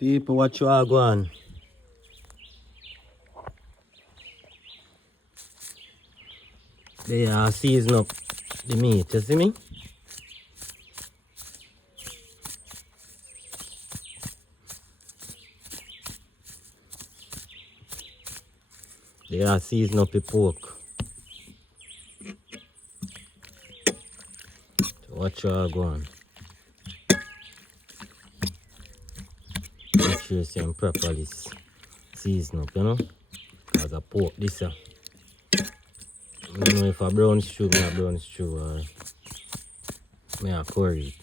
People, what you are going? They are season up the meat, you see me? They are season up the pork. So what you are going? Make sure you see them properly season up, you know? Because a pork this I don't know if a brown stew, me a brown stew or me a curry.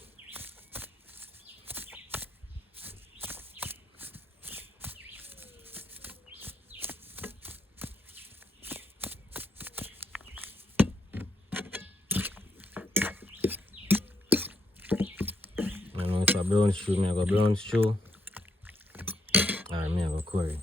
I don't know if a brown stew, me a go brown stew or me a go curry.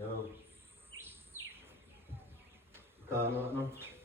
Yo. Calm out now.